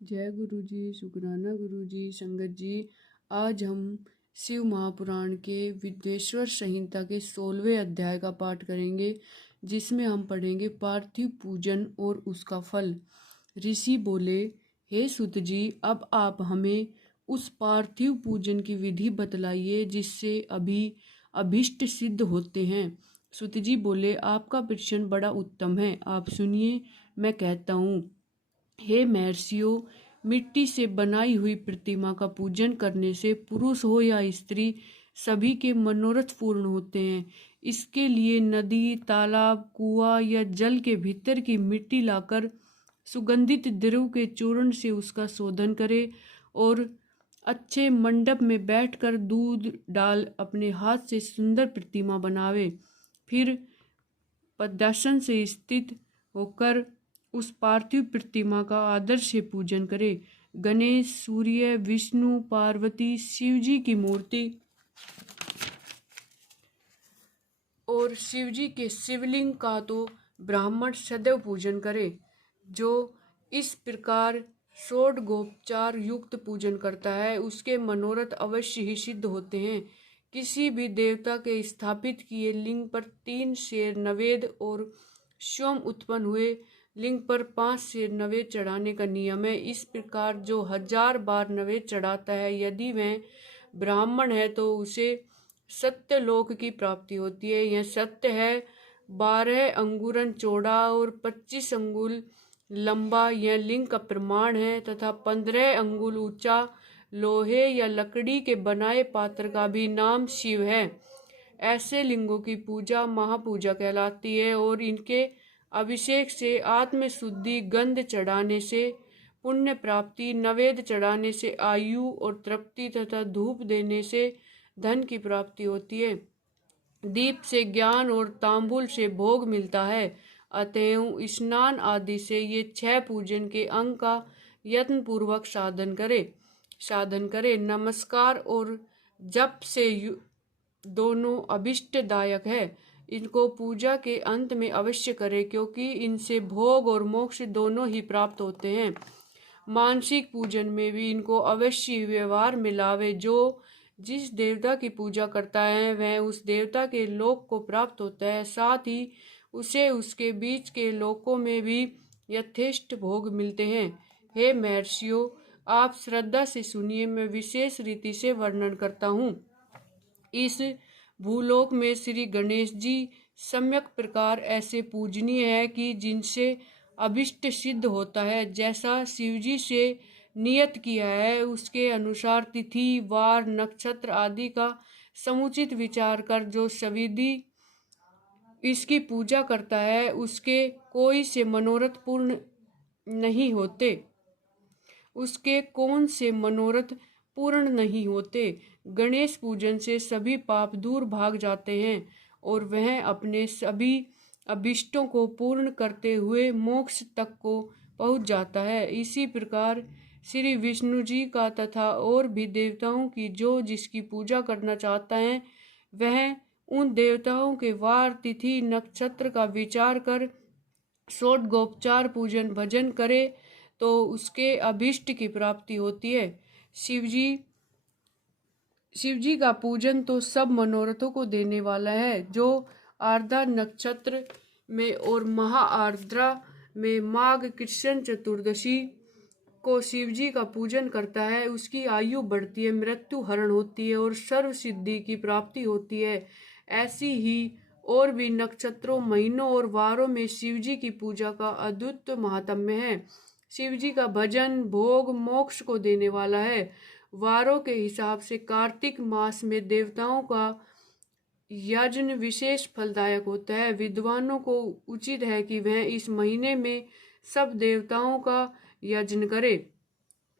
जय गुरु जी, शुक्राना गुरु जी। संगत जी, आज हम शिव महापुराण के विद्वेश्वर संहिता के 16वें अध्याय का पाठ करेंगे, जिसमें हम पढ़ेंगे पार्थिव पूजन और उसका फल। ऋषि बोले, हे सुत जी, अब आप हमें उस पार्थिव पूजन की विधि बतलाइए जिससे अभिष्ट सिद्ध होते हैं। सुत जी बोले, आपका प्रश्न बड़ा उत्तम है, आप सुनिए, मैं कहता हूँ। हे महर्षियों, मिट्टी से बनाई हुई प्रतिमा का पूजन करने से पुरुष हो या स्त्री सभी के मनोरथ पूर्ण होते हैं। इसके लिए नदी, तालाब, कुआं या जल के भीतर की मिट्टी लाकर सुगंधित द्रव के चूर्ण से उसका शोधन करे और अच्छे मंडप में बैठकर दूध डाल अपने हाथ से सुंदर प्रतिमा बनावे। फिर पद्मासन से स्थित होकर उस पार्थिव प्रतिमा का आदर से पूजन करे। गणेश, सूर्य, विष्णु, पार्वती, शिव जी की मूर्ति और शिव जी के शिवलिंग का तो ब्राह्मण सदैव पूजन करे। जो इस प्रकार षोडगोपचार युक्त पूजन करता है, उसके मनोरथ अवश्य ही सिद्ध होते हैं। किसी भी देवता के स्थापित किए लिंग पर 3 शेर नवेद और स्वयं उत्पन्न हुए लिंग पर 5 शेर नवेद चढ़ाने का नियम है। इस प्रकार जो 1000 बार नवेद चढ़ाता है, यदि वह ब्राह्मण है तो उसे सत्य लोक की प्राप्ति होती है। यह सत्य है 12 अंगुरन चौड़ा और 25 अंगुल लंबा यह लिंग का प्रमाण है, तथा 15 अंगुल ऊंचा लोहे या लकड़ी के बनाए पात्र का भी नाम शिव है। ऐसे लिंगों की पूजा महापूजा कहलाती है और इनके अभिषेक से आत्म शुद्धि, गंध चढ़ाने से पुण्य प्राप्ति, नवेद चढ़ाने से आयु और तृप्ति तथा धूप देने से धन की प्राप्ति होती है। दीप से ज्ञान और तांबुल से भोग मिलता है। अतएव स्नान आदि से ये 6 पूजन के अंग का यत्न पूर्वक साधन करे। नमस्कार और जप से दोनों अभिष्टदायक है। इनको पूजा के अंत में अवश्य करे, क्योंकि इनसे भोग और मोक्ष दोनों ही प्राप्त होते हैं। मानसिक पूजन में भी इनको अवश्य व्यवहार में लावे। जो जिस देवता की पूजा करता है वह उस देवता के लोक को प्राप्त होता है, साथ ही उसे उसके बीच के लोकों में भी यथेष्ट भोग मिलते हैं। हे महर्षियों, आप श्रद्धा से सुनिए, मैं विशेष रीति से वर्णन करता हूँ। इस भूलोक में श्री गणेश जी सम्यक प्रकार ऐसे पूजनीय है कि जिनसे अभिष्ट सिद्ध होता है। जैसा शिवजी से नियत किया है, उसके अनुसार तिथि, वार, नक्षत्र आदि का समुचित विचार कर जो सविधि इसकी पूजा करता है, उसके कोई से मनोरथ पूर्ण नहीं होते। उसके कौन से मनोरथ पूर्ण नहीं होते। गणेश पूजन से सभी पाप दूर भाग जाते हैं और वह अपने सभी अभिष्टों को पूर्ण करते हुए मोक्ष तक को पहुंच जाता है। इसी प्रकार श्री विष्णु जी का तथा और भी देवताओं की जो जिसकी पूजा करना चाहता है, वह उन देवताओं के वार, तिथि, नक्षत्र का विचार कर षोडगोपचार पूजन भजन करे तो उसके अभिष्ट की प्राप्ति होती है। शिवजी का पूजन तो सब मनोरथों को देने वाला है। जो आर्द्रा नक्षत्र में और महा आर्द्रा में माघ कृष्ण चतुर्दशी को शिवजी का पूजन करता है, उसकी आयु बढ़ती है, मृत्यु हरण होती है और सर्व सिद्धि की प्राप्ति होती है। ऐसी ही और भी नक्षत्रों, महीनों और वारों में शिवजी की पूजा का अद्भुत महात्म्य है। शिवजी का भजन भोग मोक्ष को देने वाला है। वारों के हिसाब से कार्तिक मास में देवताओं का यज्ञ विशेष फलदायक होता है। विद्वानों को उचित है कि वह इस महीने में सब देवताओं का यज्ञ करे,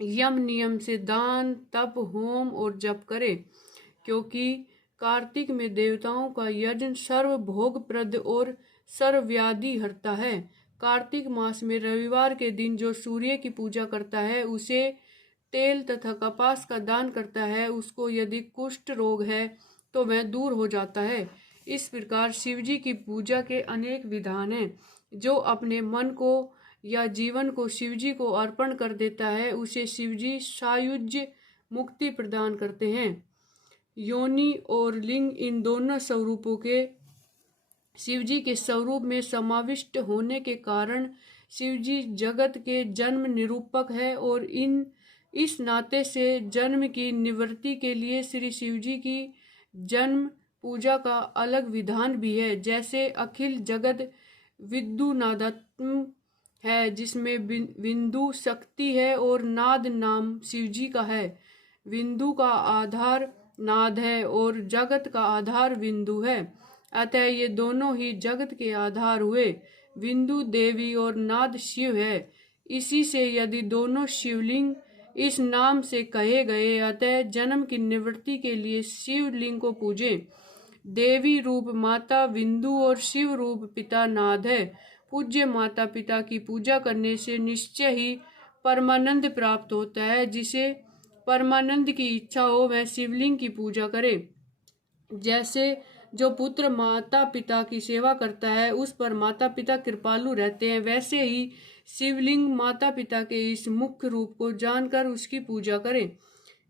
यम नियम से दान, तप, होम और जप करे, क्योंकि कार्तिक में देवताओं का यज्ञ सर्व भोगप्रद और सर्व व्याधि हरता है। कार्तिक मास में रविवार के दिन जो सूर्य की पूजा करता है, उसे तेल तथा कपास का दान करता है, उसको यदि कुष्ठ रोग है तो वह दूर हो जाता है। इस प्रकार शिवजी की पूजा के अनेक विधान हैं। जो अपने मन को या जीवन को शिवजी को अर्पण कर देता है उसे शिवजी सायुज्य मुक्ति प्रदान करते हैं। योनि और लिंग इन दोनों स्वरूपों के शिवजी के स्वरूप में समाविष्ट होने के कारण शिवजी जगत के जन्म निरूपक है और इस नाते से जन्म की निवृत्ति के लिए श्री शिवजी की जन्म पूजा का अलग विधान भी है। जैसे अखिल जगत विद्युनादात्म है जिसमें बिंदु शक्ति है और नाद नाम शिवजी का है। बिंदु का आधार नाद है और जगत का आधार बिंदु है, अतः ये दोनों ही जगत के आधार हुए। बिंदु देवी और नाद शिव है। इसी से यदि दोनों शिवलिंग इस नाम से कहे गए, अतः जन्म की निवृत्ति के लिए शिवलिंग को पूजें। देवी रूप माता बिंदु और शिव रूप पिता नाद है। पूज्य माता पिता की पूजा करने से निश्चय ही परमानंद प्राप्त होता है। जिसे परमानंद की इच्छा हो वह शिवलिंग की पूजा करे। जैसे जो पुत्र माता पिता की सेवा करता है उस पर माता पिता कृपालु रहते हैं, वैसे ही शिवलिंग माता पिता के इस मुख्य रूप को जानकर उसकी पूजा करें।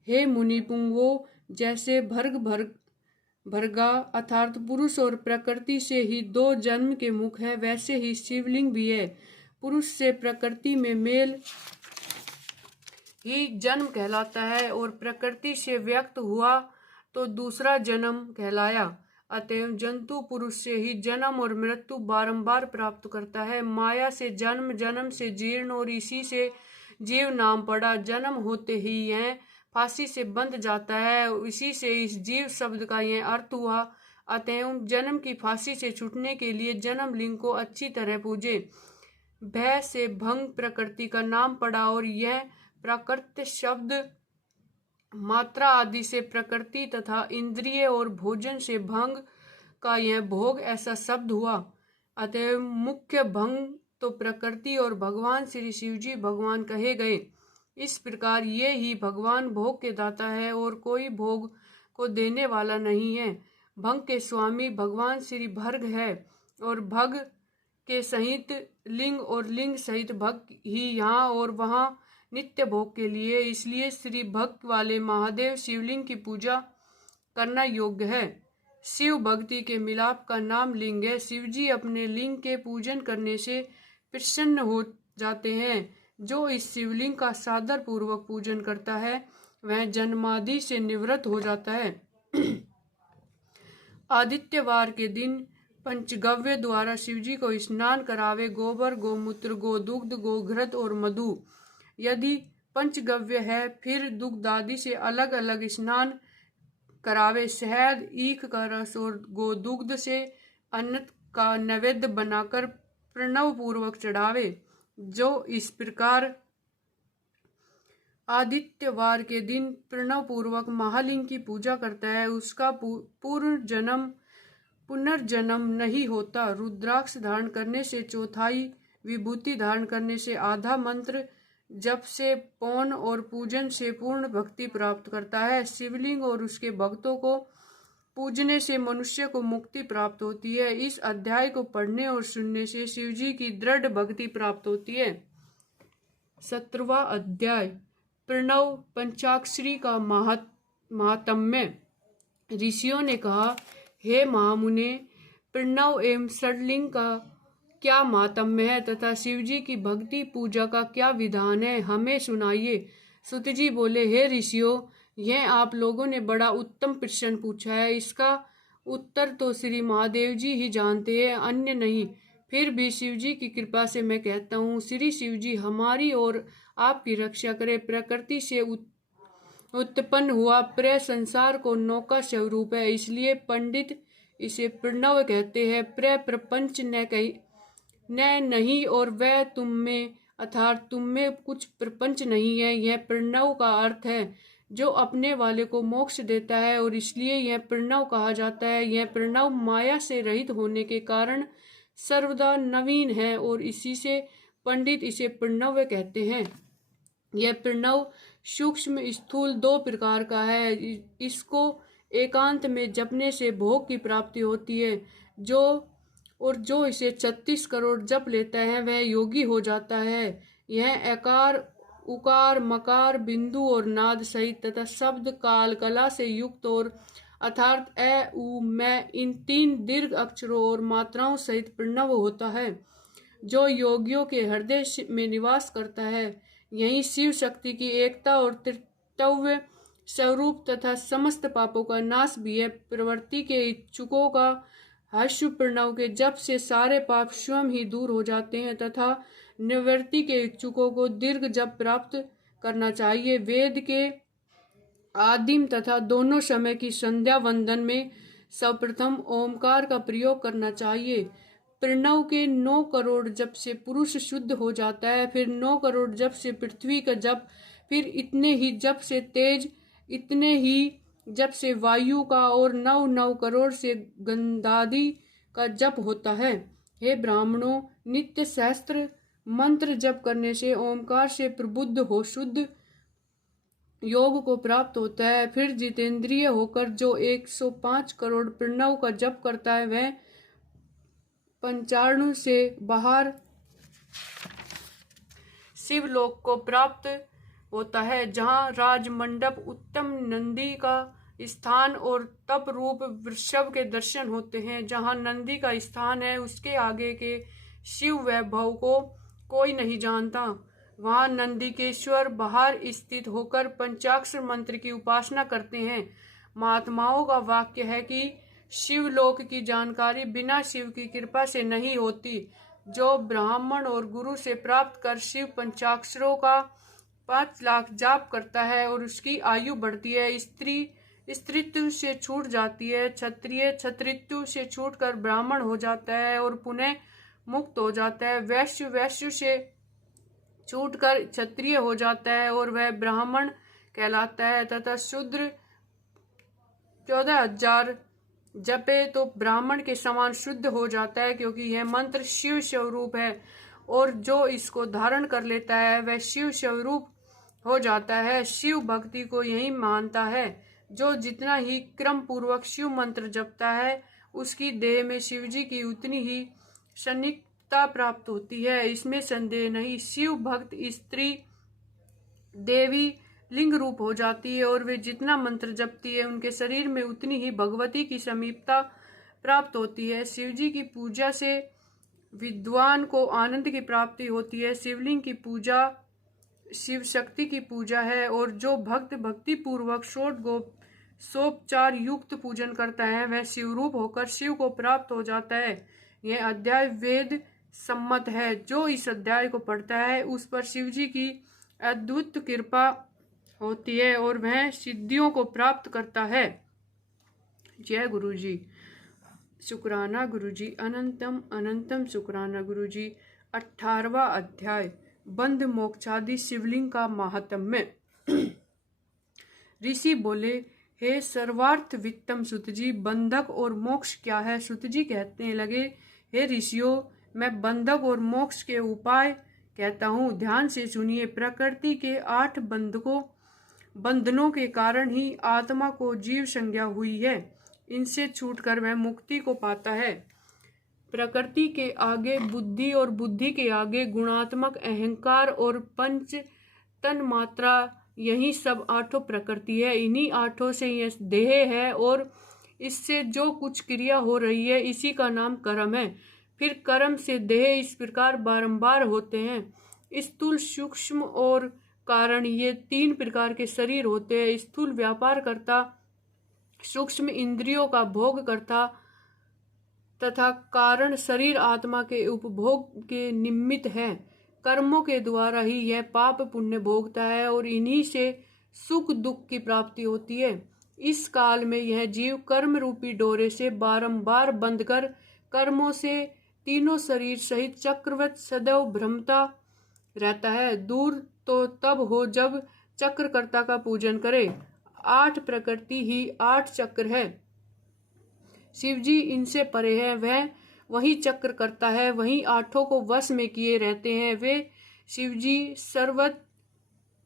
हे मुनि पुंगवो, जैसे भर्गा अर्थात पुरुष और प्रकृति से ही दो जन्म के मुख है, वैसे ही शिवलिंग भी है। पुरुष से प्रकृति में मेल ही जन्म कहलाता है और प्रकृति से व्यक्त हुआ तो दूसरा जन्म कहलाया। अतएव जंतु पुरुष से ही जन्म और मृत्यु बारंबार प्राप्त करता है। माया से जन्म, जन्म से जीर्ण और इसी से जीव नाम पड़ा। जन्म होते ही यह फांसी से बंध जाता है, इसी से इस जीव शब्द का यह अर्थ हुआ। अतएव जन्म की फांसी से छूटने के लिए जन्म लिंग को अच्छी तरह पूजे। भय से भंग प्रकृति का नाम पड़ा और यह प्राकृत शब्द मात्रा आदि से प्रकृति तथा इंद्रिय और भोजन से भंग का यह भोग ऐसा शब्द हुआ। अतः मुख्य भंग तो प्रकृति और भगवान श्री शिवजी भगवान कहे गए। इस प्रकार ये ही भगवान भोग के दाता है और कोई भोग को देने वाला नहीं है। भंग के स्वामी भगवान श्री भर्ग है और भग के सहित लिंग और लिंग सहित भग ही यहाँ और वहाँ नित्य भोग के लिए। इसलिए श्री भक्त वाले महादेव शिवलिंग की पूजा करना योग्य है। शिव भक्ति के मिलाप का नाम लिंग है। शिवजी अपने लिंग के पूजन करने से प्रसन्न हो जाते हैं। जो इस शिवलिंग का सादर पूर्वक पूजन करता है वह जन्मादि से निवृत्त हो जाता है। आदित्यवार के दिन पंचगव्य द्वारा शिवजी को स्नान करावे। गोबर, गोमूत्र, गोदुग्ध, गोघृत और मधु यदि पंचगव्य है, फिर दुग्ध आदि से अलग अलग स्नान करावे। शहद, ईख का रस और गोदुग्ध से अन्न का नैवेद्य बनाकर प्रणव पूर्वक चढ़ावे। जो इस प्रकार आदित्यवार के दिन प्रणव पूर्वक महालिंग की पूजा करता है उसका पुनर्जन्म नहीं होता। रुद्राक्ष धारण करने से चौथाई, विभूति धारण करने से आधा, मंत्र जप से पौन और पूजन से पूर्ण भक्ति प्राप्त करता है। शिवलिंग और उसके भक्तों को पूजने से मनुष्य को मुक्ति प्राप्त होती है। इस अध्याय को पढ़ने और सुनने से शिवजी की दृढ़ भक्ति प्राप्त होती है। 17वां अध्याय प्रणव पंचाक्षरी का महात्म्य। ऋषियों ने कहा, हे महामुने, प्रणव एवं षडलिंग का क्या महात्म्य है तथा शिवजी की भक्ति पूजा का क्या विधान है, हमें सुनाइए। सुतजी बोले, हे ऋषियों, यह आप लोगों ने बड़ा उत्तम प्रश्न पूछा है। इसका उत्तर तो श्री महादेव जी ही जानते हैं, अन्य नहीं। फिर भी शिवजी की कृपा से मैं कहता हूँ, श्री शिवजी हमारी और आपकी रक्षा करे। प्रकृति से उत्पन्न हुआ प्र संसार को नौका स्वरूप है, इसलिए पंडित इसे प्रणव कहते हैं। प्र प्रपंच न नहीं और वह तुम में अर्थात तुम में कुछ प्रपंच नहीं है। यह प्रणव का अर्थ है जो अपने वाले को मोक्ष देता है और इसलिए यह प्रणव कहा जाता है। यह प्रणव माया से रहित होने के कारण सर्वदा नवीन है और इसी से पंडित इसे प्रणव कहते हैं। यह प्रणव सूक्ष्म स्थूल दो प्रकार का है। इसको एकांत में जपने से भोग की प्राप्ति होती है। जो और जो इसे 36 करोड़ जप लेता है वह योगी हो जाता है। यह एकार, उकार, मकार, बिंदु और नाद सहित तथा शब्द काल कला से युक्त और अर्थात ए उ मैं इन 3 दीर्घ अक्षरों और मात्राओं सहित प्रणव होता है, जो योगियों के हृदय में निवास करता है। यही शिव शक्ति की एकता और त्रित्व स्वरूप तथा समस्त पापों का नाश भी है। प्रवृत्ति के इच्छुकों का हर्ष प्रणव के जप से सारे पाप स्वयं ही दूर हो जाते हैं तथा निवृत्ति के इच्छुकों को दीर्घ जप प्राप्त करना चाहिए। वेद के आदिम तथा दोनों समय की संध्या वंदन में सर्वप्रथम ओमकार का प्रयोग करना चाहिए। प्रणव के 9 करोड़ जप से पुरुष शुद्ध हो जाता है, फिर 9 करोड़ जप से पृथ्वी का जप, फिर इतने ही जप से तेज, इतने ही जप से वायु का और 9 करोड़ से गंधादि का जप होता है। हे ब्राह्मणों, नित्य सहस्त्र मंत्र जप करने से ओमकार से प्रबुद्ध हो शुद्ध योग को प्राप्त होता है। फिर जितेंद्रिय होकर जो 105 करोड़ प्रणव का जप करता है वह पंचाणु से बाहर शिवलोक को प्राप्त होता है, जहाँ राजमंडप, उत्तम नंदी का स्थान और तप रूप वृषभ के दर्शन होते हैं। जहाँ नंदी का स्थान है उसके आगे के शिव वैभव को कोई नहीं जानता। वहाँ नंदिकेश्वर बाहर स्थित होकर पंचाक्षर मंत्र की उपासना करते हैं। महात्माओं का वाक्य है कि शिवलोक की जानकारी बिना शिव की कृपा से नहीं होती। जो ब्राह्मण और गुरु से प्राप्त कर शिव पंचाक्षरों का 5 लाख जाप करता है और उसकी आयु बढ़ती है, स्त्री स्त्रीत्व से छूट जाती है, क्षत्रिय क्षत्रित्व से छूटकर ब्राह्मण हो जाता है और पुनः मुक्त हो जाता है, वैश्य वैश्य से छूटकर क्षत्रिय हो जाता है और वह ब्राह्मण कहलाता है, तथा शूद्र 14,000 जपे तो ब्राह्मण के समान शुद्ध हो जाता है, क्योंकि यह मंत्र शिव स्वरूप है और जो इसको धारण कर लेता है वह शिव स्वरूप हो जाता है। शिव भक्ति को यही मानता है। जो जितना ही क्रम पूर्वक शिव मंत्र जपता है उसकी देह में शिवजी की उतनी ही सन्निहितता प्राप्त होती है, इसमें संदेह नहीं। शिव भक्त स्त्री देवी लिंग रूप हो जाती है और वे जितना मंत्र जपती है उनके शरीर में उतनी ही भगवती की समीपता प्राप्त होती है। शिवजी की पूजा से विद्वान को आनंद की प्राप्ति होती है। शिवलिंग की पूजा शिव शक्ति की पूजा है और जो भक्त भक्ति पूर्वक षोडशोपचार युक्त पूजन करता है वह शिवरूप होकर शिव को प्राप्त हो जाता है। यह अध्याय वेद सम्मत है। जो इस अध्याय को पढ़ता है उस पर शिवजी की अद्भुत कृपा होती है और वह सिद्धियों को प्राप्त करता है। जय गुरु जी। शुक्राना गुरु जी, अनंतम अनंतम शुक्राना गुरु जी। 18वां अध्याय, बंध मोक्षादि शिवलिंग का महात्म्य। ऋषि बोले, हे सर्वार्थ वित्तम सुत जी, बंधक और मोक्ष क्या है? सुत जी कहते लगे, हे ऋषियों, मैं बंधक और मोक्ष के उपाय कहता हूँ, ध्यान से सुनिए। प्रकृति के 8 बंधनों के कारण ही आत्मा को जीव संज्ञा हुई है। इनसे छूटकर वह मुक्ति को पाता है। प्रकृति के आगे बुद्धि और बुद्धि के आगे गुणात्मक अहंकार और पंच तन मात्रा, यही सब 8 प्रकृति है। इन्हीं 8 से यह देह है और इससे जो कुछ क्रिया हो रही है इसी का नाम कर्म है। फिर कर्म से देह इस प्रकार बारंबार होते हैं। स्थूल, सूक्ष्म और कारण, ये 3 प्रकार के शरीर होते हैं। स्थूल व्यापार करता, सूक्ष्म इंद्रियों का भोग करता तथा कारण शरीर आत्मा के उपभोग के निमित्त है। कर्मों के द्वारा ही यह पाप पुण्य भोगता है और इन्हीं से सुख दुख की प्राप्ति होती है। इस काल में यह जीव कर्म रूपी डोरे से बारंबार बंधकर कर्मों से तीनों शरीर सहित चक्रवत सदैव भ्रमता रहता है। दूर तो तब हो जब चक्रकर्ता का पूजन करे। 8 प्रकृति ही 8 चक्र है। शिवजी इनसे परे है, वह वही चक्र करता है, वही 8 को वश में किए रहते हैं। वे शिवजी सर्वत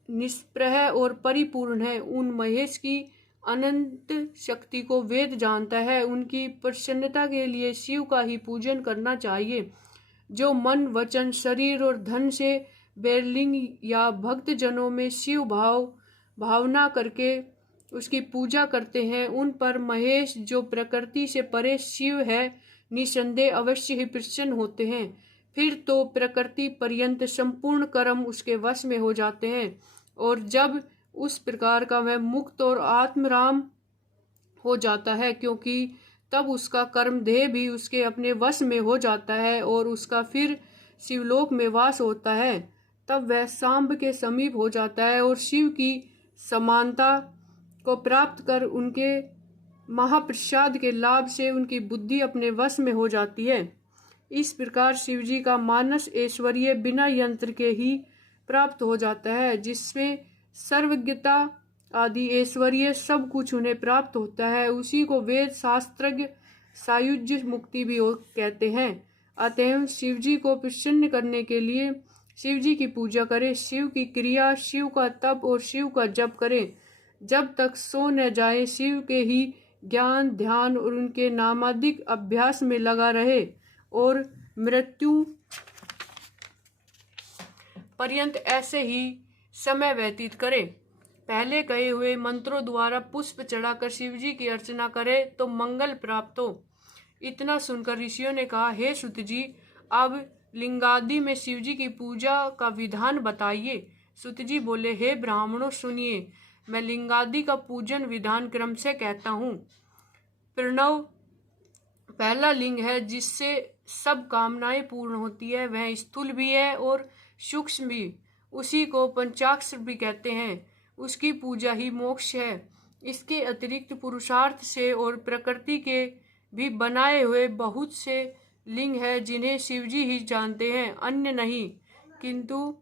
निष्प्रह और परिपूर्ण है। उन महेश की अनंत शक्ति को वेद जानता है, उनकी प्रसन्नता के लिए शिव का ही पूजन करना चाहिए। जो मन, वचन, शरीर और धन से बैरलिंग या भक्त जनों में शिव भावना करके उसकी पूजा करते हैं, उन पर महेश जो प्रकृति से परे शिव है निसंदेह अवश्य ही प्रसन्न होते हैं। फिर तो प्रकृति पर्यंत संपूर्ण कर्म उसके वश में हो जाते हैं, और जब उस प्रकार का वह मुक्त और आत्मराम हो जाता है, क्योंकि तब उसका कर्मदेह भी उसके अपने वश में हो जाता है और उसका फिर शिवलोक में वास होता है, तब वह सांब के समीप हो जाता है और शिव की समानता को प्राप्त कर उनके महाप्रसाद के लाभ से उनकी बुद्धि अपने वश में हो जाती है। इस प्रकार शिव जी का मानस ऐश्वर्य बिना यंत्र के ही प्राप्त हो जाता है, जिसमें सर्वज्ञता आदि ऐश्वर्य सब कुछ उन्हें प्राप्त होता है। उसी को वेद शास्त्रज्ञ सायुज्य मुक्ति भी कहते हैं। अतएव शिव जी को प्रसन्न करने के लिए शिव जी की पूजा करें, शिव की क्रिया, शिव का तप और शिव का जप करें। जब तक सो न जाए शिव के ही ज्ञान, ध्यान और उनके नामादिक अभ्यास में लगा रहे और मृत्यु पर्यंत ऐसे ही समय व्यतीत करे। पहले कहे हुए मंत्रों द्वारा पुष्प चढ़ाकर शिव जी की अर्चना करे तो मंगल प्राप्त हो। इतना सुनकर ऋषियों ने कहा, हे सुत जी, अब लिंगादि में शिव जी की पूजा का विधान बताइए। सुत जी बोले, हे ब्राह्मणों सुनिए, मैं लिंगादि का पूजन विधान क्रम से कहता हूँ। प्रणव पहला लिंग है जिससे सब कामनाएं पूर्ण होती है, वह स्थूल भी है और सूक्ष्म भी, उसी को पंचाक्षर भी कहते हैं। उसकी पूजा ही मोक्ष है। इसके अतिरिक्त पुरुषार्थ से और प्रकृति के भी बनाए हुए बहुत से लिंग है जिन्हें शिवजी ही जानते हैं, अन्य नहीं। किंतु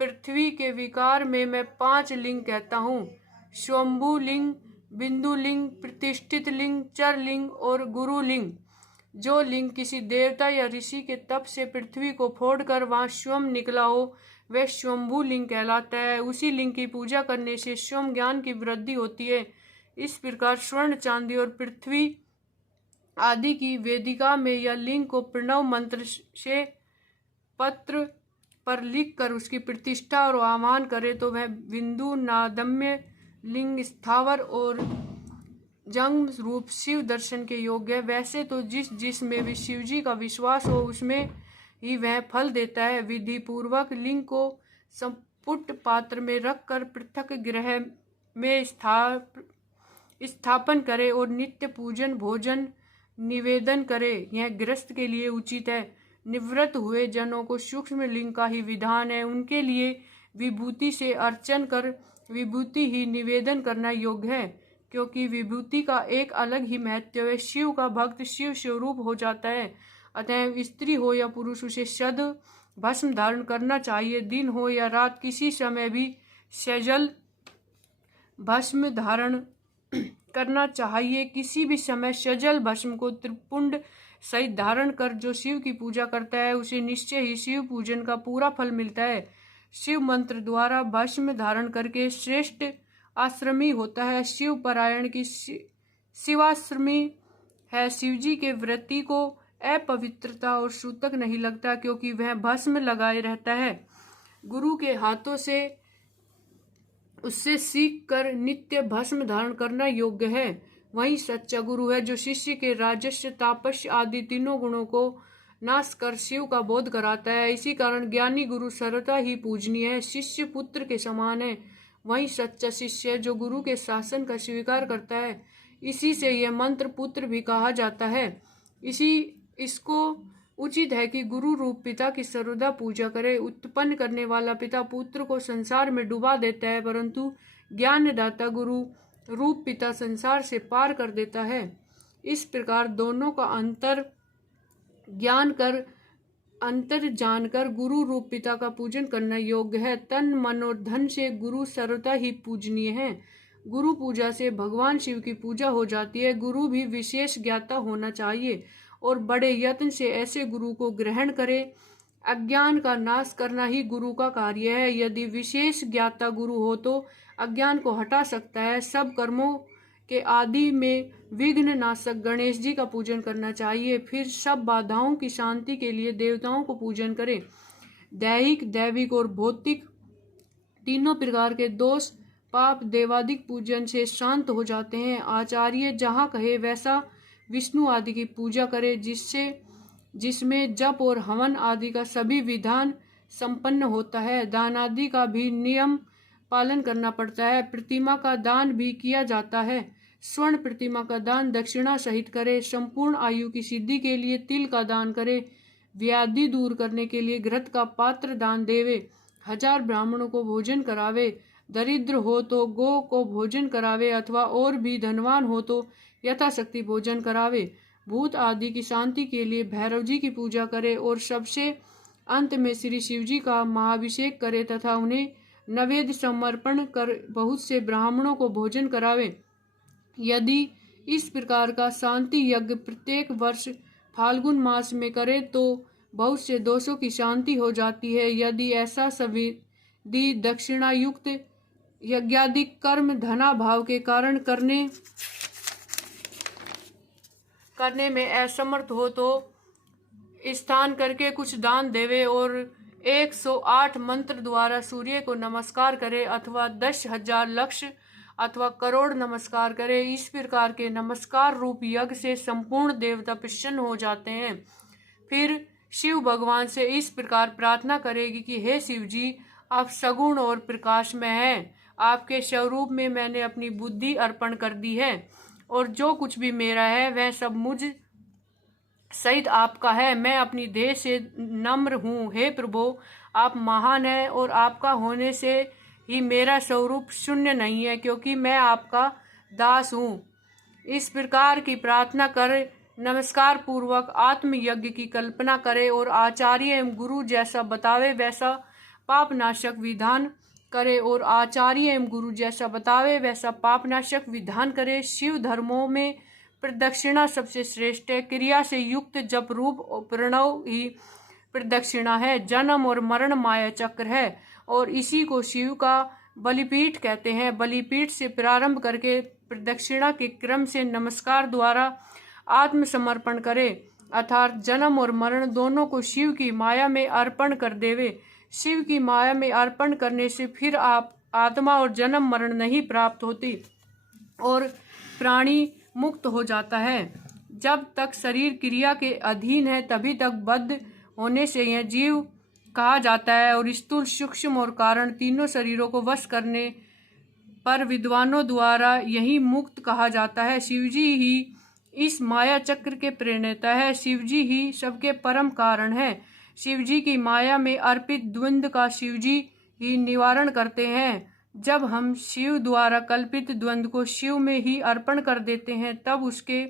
पृथ्वी के विकार में मैं 5 लिंग कहता हूँ, स्वयंभू लिंग, बिंदु लिंग, प्रतिष्ठित लिंग, चर लिंग और गुरु लिंग। जो लिंग किसी देवता या ऋषि के तप से पृथ्वी को फोड़कर वहां स्वयं निकला हो, वह स्वयंभू लिंग कहलाता है। उसी लिंग की पूजा करने से स्वयं ज्ञान की वृद्धि होती है। इस प्रकार स्वर्ण, चांदी और पृथ्वी आदि की वेदिका में यह लिंग को प्रणव मंत्र से पत्र पर लिख कर उसकी प्रतिष्ठा और आह्वान करे तो वह बिंदु नादम्य लिंग स्थावर और जंग रूप शिव दर्शन के योग्य है। वैसे तो जिस में भी शिव जी का विश्वास हो उसमें ही वह फल देता है। विधि पूर्वक लिंग को संपुट पात्र में रखकर पृथक ग्रह में स्थापन करे और नित्य पूजन भोजन निवेदन करे, यह गृहस्थ के लिए उचित है। निवृत्त हुए जनों को सूक्ष्म लिंग का ही विधान है। उनके लिए विभूति से अर्चन कर विभूति ही निवेदन करना योग्य है, क्योंकि विभूति का एक अलग ही महत्व है। शिव का भक्त शिव स्वरूप हो जाता है। अतः स्त्री हो या पुरुष उसे शद भस्म धारण करना चाहिए। दिन हो या रात किसी समय भी सजल भस्म धारण करना चाहिए। किसी भी समय सजल भस्म को त्रिपुंड सहित धारण कर जो शिव की पूजा करता है उसे निश्चय ही शिव पूजन का पूरा फल मिलता है। शिव मंत्र द्वारा भस्म धारण करके श्रेष्ठ आश्रमी होता है। शिव परायण की शिवाश्रमी है। शिवजी के व्रती को अपवित्रता और सूतक नहीं लगता, क्योंकि वह भस्म लगाए रहता है। गुरु के हाथों से उससे सीख कर नित्य भस्म धारण करना योग्य है। वही सच्चा गुरु है जो शिष्य के राजस्य, तापस्य आदि तीनों गुणों को नाश कर शिव का बोध कराता है। इसी कारण ज्ञानी गुरु सर्वथा ही पूजनीय है, शिष्य पुत्र के समान है। वही सच्चा शिष्य है जो गुरु के शासन का स्वीकार करता है। इसी से यह मंत्र पुत्र भी कहा जाता है। इसको उचित है कि गुरु रूप पिता की सर्वदा पूजा करे। उत्पन्न करने वाला पिता पुत्र को संसार में डुबा देता है, परंतु ज्ञानदाता गुरु रूप पिता संसार से पार कर देता है। इस प्रकार दोनों का अंतर जानकर गुरु रूप पिता का पूजन करना योग्य है। तन, मन और धन से गुरु सर्वथा ही पूजनीय है। गुरु पूजा से भगवान शिव की पूजा हो जाती है। गुरु भी विशेष ज्ञाता होना चाहिए और बड़े यत्न से ऐसे गुरु को ग्रहण करे। अज्ञान का नाश करना ही गुरु का कार्य है। यदि विशेष ज्ञाता गुरु हो तो अज्ञान को हटा सकता है। सब कर्मों के आदि में विघ्न नाशक गणेश जी का पूजन करना चाहिए। फिर सब बाधाओं की शांति के लिए देवताओं को पूजन करें। दैहिक, दैविक और भौतिक तीनों प्रकार के दोष पाप देवादिक पूजन से शांत हो जाते हैं। आचार्य जहाँ कहे वैसा विष्णु आदि की पूजा करे, जिसमें जप और हवन आदि का सभी विधान संपन्न होता है। दान आदि का भी नियम पालन करना पड़ता है। प्रतिमा का दान भी किया जाता है। स्वर्ण प्रतिमा का दान दक्षिणा सहित करे। संपूर्ण आयु की सिद्धि के लिए तिल का दान करे। व्याधि दूर करने के लिए घृत का पात्र दान देवे। 1000 ब्राह्मणों को भोजन करावे। दरिद्र हो तो गो को भोजन करावे, अथवा और भी धनवान हो तो यथाशक्ति भोजन करावे। भूत आदि की शांति के लिए भैरव जी की पूजा करे और सबसे अंत में श्री शिव जी का महाभिषेक करे तथा उन्हें नैवेद्य समर्पण कर बहुत से ब्राह्मणों को भोजन करावे। यदि इस प्रकार का शांति यज्ञ प्रत्येक वर्ष फाल्गुन मास में करे तो बहुत से दोषों की शांति हो जाती है। यदि ऐसा सभी दक्षिणायुक्त यज्ञादिक कर्म धनाभाव के कारण करने में असमर्थ हो तो स्थान करके कुछ दान देवे और 108 मंत्र द्वारा सूर्य को नमस्कार करे, अथवा 10,000 लक्ष अथवा करोड़ नमस्कार करे। इस प्रकार के नमस्कार रूप यज्ञ से संपूर्ण देवता प्रसन्न हो जाते हैं। फिर शिव भगवान से इस प्रकार प्रार्थना करेगी कि हे शिव जी, आप सगुण और प्रकाश में हैं। आपके स्वरूप में मैंने अपनी बुद्धि अर्पण कर दी है और जो कुछ भी मेरा है वह सब मुझ सहित आपका है। मैं अपनी देह से नम्र हूँ। हे प्रभु, आप महान हैं और आपका होने से ही मेरा स्वरूप शून्य नहीं है, क्योंकि मैं आपका दास हूँ। इस प्रकार की प्रार्थना कर नमस्कार पूर्वक आत्मयज्ञ की कल्पना करे और आचार्य एवं गुरु जैसा बतावे वैसा पापनाशक विधान करे और आचार्य एवं गुरु जैसा बतावे वैसा पापनाशक विधान करे। शिव धर्मों में प्रदक्षिणा सबसे श्रेष्ठ है। क्रिया से युक्त जप रूप प्रणव ही प्रदक्षिणा है। जन्म और मरण माया चक्र है और इसी को शिव का बलिपीठ कहते हैं। बलिपीठ से प्रारंभ करके प्रदक्षिणा के क्रम से नमस्कार द्वारा आत्मसमर्पण करे, अर्थात जन्म और मरण दोनों को शिव की माया में अर्पण कर देवे। शिव की माया में अर्पण करने से फिर आप आत्मा और जन्म मरण नहीं प्राप्त होती और प्राणी मुक्त हो जाता है। जब तक शरीर क्रिया के अधीन है तभी तक बद्ध होने से यह जीव कहा जाता है और स्थूल, सूक्ष्म और कारण तीनों शरीरों को वश करने पर विद्वानों द्वारा यही मुक्त कहा जाता है। शिवजी ही इस माया चक्र के प्रणेता है। शिवजी ही सबके परम कारण है। शिवजी की माया में अर्पित द्वंद्व का शिवजी ही निवारण करते हैं। जब हम शिव द्वारा कल्पित द्वंद्व को शिव में ही अर्पण कर देते हैं तब उसके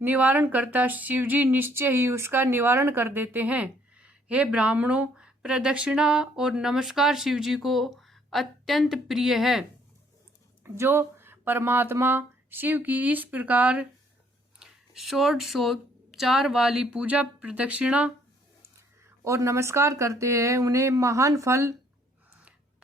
निवारण करता शिवजी निश्चय ही उसका निवारण कर देते हैं। हे ब्राह्मणों, प्रदक्षिणा और नमस्कार शिवजी को अत्यंत प्रिय है। जो परमात्मा शिव की इस प्रकार षोडशोपचार वाली पूजा प्रदक्षिणा और नमस्कार करते हैं उन्हें महान फल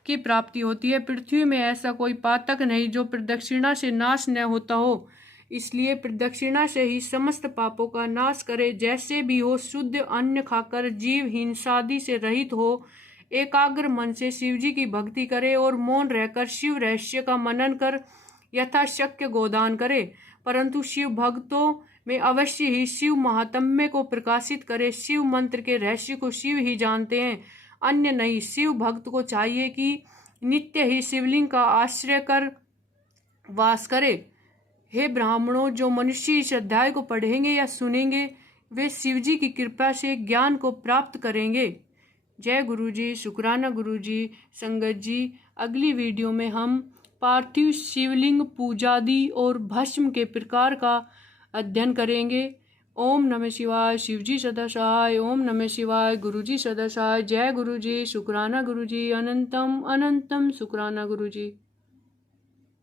की प्राप्ति होती है। पृथ्वी में ऐसा कोई पातक नहीं जो प्रदक्षिणा से नाश न होता हो। इसलिए प्रदक्षिणा से ही समस्त पापों का नाश करे। जैसे भी हो, शुद्ध अन्न खाकर जीव हिंसादि से रहित हो, एकाग्र मन से शिवजी की भक्ति करे और मौन रहकर शिव रहस्य का मनन कर यथाशक्य गोदान करे। परंतु शिव भक्तों में अवश्य ही शिव महात्म्य को प्रकाशित करे। शिव मंत्र के रहस्य को शिव ही जानते हैं, अन्य नहीं। शिव भक्त को चाहिए कि नित्य ही शिवलिंग का आश्रय कर वास करे। हे ब्राह्मणों, जो मनुष्य इस अध्याय को पढ़ेंगे या सुनेंगे वे शिवजी की कृपा से ज्ञान को प्राप्त करेंगे। जय गुरु जी, शुक्राना गुरु जी, संगत जी। अगली वीडियो में हम पार्थिव शिवलिंग पूजादि और भस्म के प्रकार का अध्ययन करेंगे। ओम नमः शिवाय। शिवजी सदा सहाय। ओम नमः शिवाय। गुरुजी सदा सहाय। जय गुरु जी, शुक्राना गुरु जी। अनंतम अनंतम शुक्राना गुरु जी।